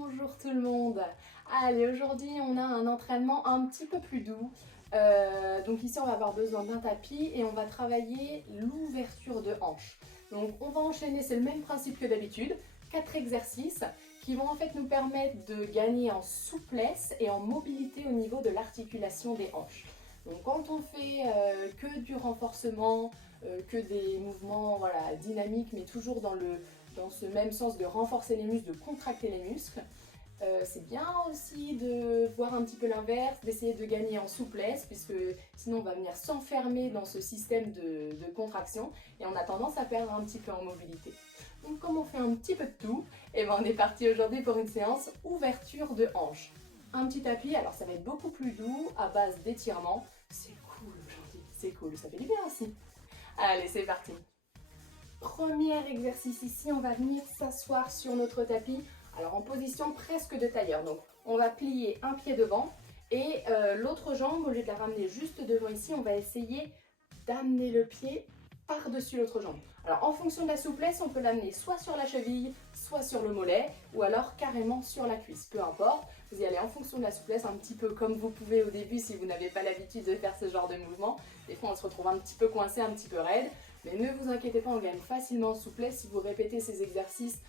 Bonjour tout le monde. Allez, aujourd'hui on a un entraînement un petit peu plus doux. Donc ici on va avoir besoin d'un tapis et on va travailler l'ouverture de hanche. Donc on va enchaîner, c'est le même principe que d'habitude, 4 exercices qui vont en fait nous permettre de gagner en souplesse et en mobilité au niveau de l'articulation des hanches. Donc quand on fait que du renforcement, que des mouvements voilà, dynamiques mais toujours dans ce même sens de renforcer les muscles, de contracter les muscles. C'est bien aussi de voir un petit peu l'inverse, d'essayer de gagner en souplesse, puisque sinon on va venir s'enfermer dans ce système de contraction et on a tendance à perdre un petit peu en mobilité. Donc comme on fait un petit peu de tout, et ben on est parti aujourd'hui pour une séance ouverture de hanche. Un petit tapis, alors ça va être beaucoup plus doux, à base d'étirement. C'est cool aujourd'hui, c'est cool, ça fait du bien aussi. Allez, c'est parti. Premier exercice ici, on va venir s'asseoir sur notre tapis, alors en position presque de tailleur. Donc on va plier un pied devant et l'autre jambe, au lieu de la ramener juste devant ici, on va essayer d'amener le pied par-dessus l'autre jambe. Alors en fonction de la souplesse, on peut l'amener soit sur la cheville, soit sur le mollet, ou alors carrément sur la cuisse, peu importe. Vous y allez en fonction de la souplesse, un petit peu comme vous pouvez au début si vous n'avez pas l'habitude de faire ce genre de mouvement. Des fois on se retrouve un petit peu coincé, un petit peu raide, mais ne vous inquiétez pas, on gagne facilement en souplesse. Si vous répétez ces exercices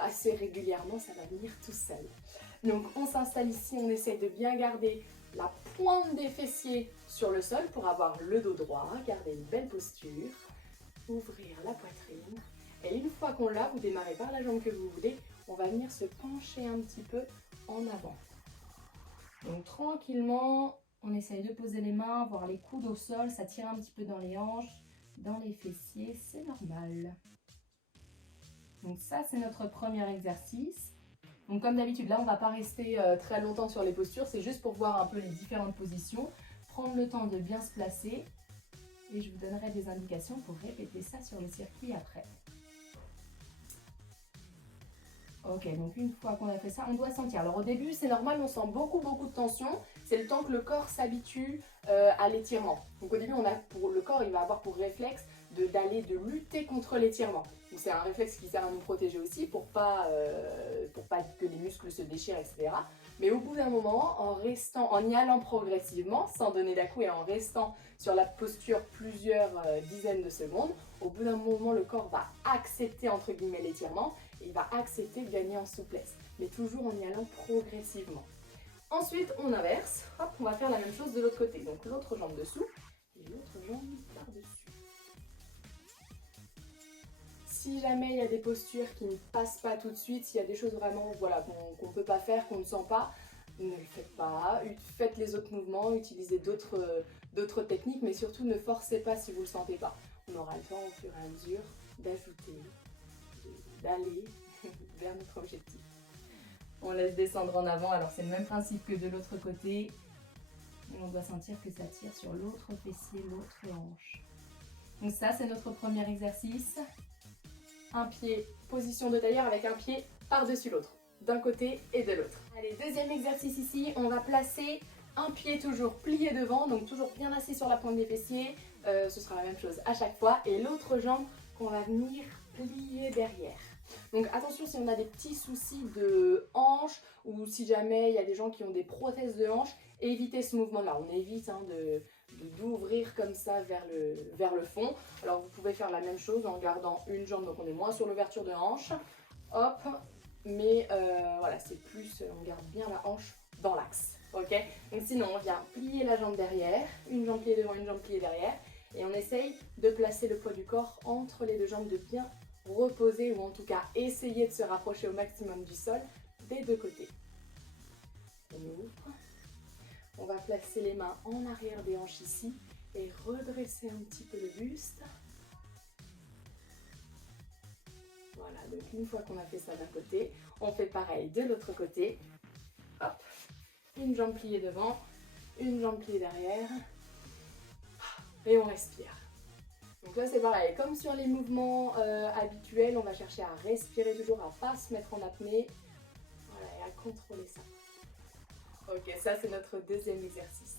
assez régulièrement, ça va venir tout seul. Donc on s'installe ici, on essaye de bien garder la pointe des fessiers sur le sol pour avoir le dos droit, garder une belle posture, ouvrir la poitrine. Et une fois qu'on l'a, vous démarrez par la jambe que vous voulez, on va venir se pencher un petit peu en avant. Donc tranquillement, on essaye de poser les mains, voir les coudes au sol, ça tire un petit peu dans les hanches, dans les fessiers, c'est normal. Donc ça, c'est notre premier exercice. Donc comme d'habitude, là, on ne va pas rester très longtemps sur les postures, c'est juste pour voir un peu les différentes positions, prendre le temps de bien se placer. Et je vous donnerai des indications pour répéter ça sur le circuit après. Ok, donc une fois qu'on a fait ça, on doit sentir. Alors au début, c'est normal, on sent beaucoup de tension. C'est le temps que le corps s'habitue à l'étirement. Donc au début, le corps, il va avoir pour réflexe de lutter contre l'étirement. Donc c'est un réflexe qui sert à nous protéger aussi pour pas que les muscles se déchirent, etc. Mais au bout d'un moment, en y allant progressivement, sans donner d'à-coups et en restant sur la posture plusieurs dizaines de secondes, au bout d'un moment, le corps va accepter entre guillemets l'étirement et il va accepter de gagner en souplesse, mais toujours en y allant progressivement. Ensuite, on inverse. Hop, on va faire la même chose de l'autre côté. Donc l'autre jambe dessous et l'autre jambe par-dessus. Si jamais il y a des postures qui ne passent pas tout de suite, s'il y a des choses vraiment voilà, qu'on ne peut pas faire, qu'on ne sent pas, ne le faites pas. Faites les autres mouvements, utilisez d'autres techniques, mais surtout ne forcez pas si vous ne le sentez pas. On aura le temps au fur et à mesure d'ajouter, d'aller vers notre objectif. On laisse descendre en avant, alors c'est le même principe que de l'autre côté. Et on doit sentir que ça tire sur l'autre fessier, l'autre hanche. Donc ça, c'est notre premier exercice. Un pied, position de tailleur avec un pied par-dessus l'autre, d'un côté et de l'autre. Allez, deuxième exercice ici, on va placer un pied toujours plié devant, donc toujours bien assis sur la pointe des fessiers. Ce sera la même chose à chaque fois. Et l'autre jambe qu'on va venir plier derrière. Donc attention si on a des petits soucis de hanche ou si jamais il y a des gens qui ont des prothèses de hanche, évitez ce mouvement-là. On évite d'ouvrir comme ça vers le fond. Alors vous pouvez faire la même chose en gardant une jambe, donc on est moins sur l'ouverture de hanche. Hop, mais voilà, c'est plus, on garde bien la hanche dans l'axe. Ok, donc sinon on vient plier la jambe derrière, une jambe pliée devant, une jambe pliée derrière. Et on essaye de placer le poids du corps entre les deux jambes, de bien reposer ou en tout cas essayer de se rapprocher au maximum du sol des deux côtés. On ouvre. On va placer les mains en arrière des hanches ici et redresser un petit peu le buste. Voilà, donc une fois qu'on a fait ça d'un côté, on fait pareil de l'autre côté. Hop, une jambe pliée devant, une jambe pliée derrière. Et on respire. Donc là c'est pareil, comme sur les mouvements habituels, on va chercher à respirer toujours, à ne pas se mettre en apnée. Voilà, et à contrôler ça. Ok, ça c'est notre deuxième exercice.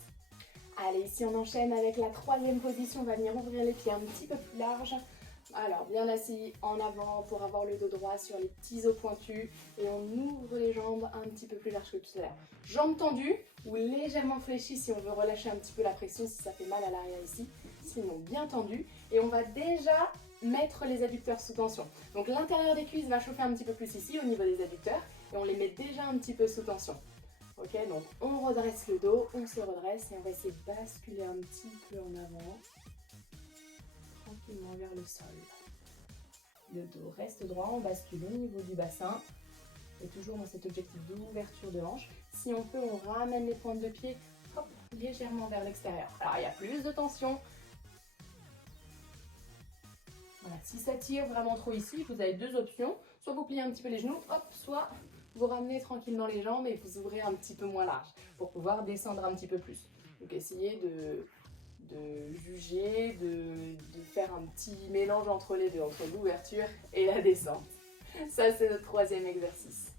Allez, ici on enchaîne avec la troisième position, on va venir ouvrir les pieds un petit peu plus large. Alors, bien assis en avant pour avoir le dos droit sur les petits os pointus et on ouvre les jambes un petit peu plus larges que tout à l'heure. Jambes tendues ou légèrement fléchies si on veut relâcher un petit peu la pression, si ça fait mal à l'arrière ici. Sinon, bien tendues. Et on va déjà mettre les adducteurs sous tension. Donc, l'intérieur des cuisses va chauffer un petit peu plus ici au niveau des adducteurs et on les met déjà un petit peu sous tension. Ok, donc on redresse le dos, on se redresse et on va essayer de basculer un petit peu en avant. Tranquillement vers le sol. Le dos reste droit, on bascule au niveau du bassin. Et toujours dans cet objectif d'ouverture de hanche. Si on peut, on ramène les pointes de pied hop, légèrement vers l'extérieur. Alors il y a plus de tension. Voilà, si ça tire vraiment trop ici, vous avez deux options. Soit vous pliez un petit peu les genoux, hop, soit vous ramenez tranquillement les jambes et vous ouvrez un petit peu moins large pour pouvoir descendre un petit peu plus. Donc essayez de juger, de faire un petit mélange entre les deux, entre l'ouverture et la descente. Ça, c'est notre troisième exercice.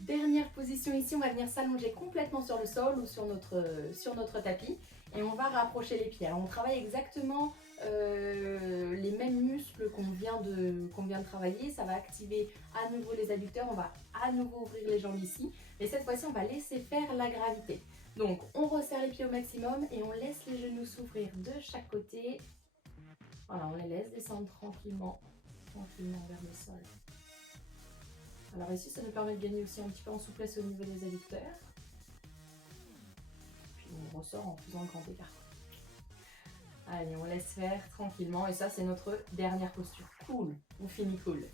Dernière position ici, on va venir s'allonger complètement sur le sol ou sur notre tapis et on va rapprocher les pieds. Alors, on travaille exactement les mêmes muscles qu'on vient de travailler. Ça va activer à nouveau les adducteurs, on va à nouveau ouvrir les jambes ici. Mais cette fois-ci, on va laisser faire la gravité. Donc, on resserre les pieds au maximum et on laisse les genoux s'ouvrir de chaque côté. Voilà, on les laisse descendre tranquillement vers le sol. Alors ici, ça nous permet de gagner aussi un petit peu en souplesse au niveau des adducteurs. Puis on ressort en faisant un grand écart. Allez, on laisse faire tranquillement et ça, c'est notre dernière posture. Cool, on finit cool.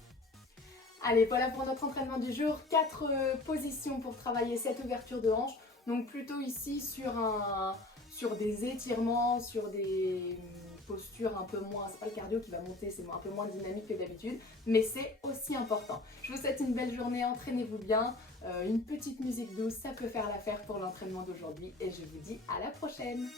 Allez, voilà pour notre entraînement du jour. 4 positions pour travailler cette ouverture de hanche. Donc plutôt ici sur des étirements, sur des postures un peu moins, c'est pas le cardio qui va monter, c'est un peu moins dynamique que d'habitude, mais c'est aussi important. Je vous souhaite une belle journée, entraînez-vous bien, une petite musique douce, ça peut faire l'affaire pour l'entraînement d'aujourd'hui et je vous dis à la prochaine.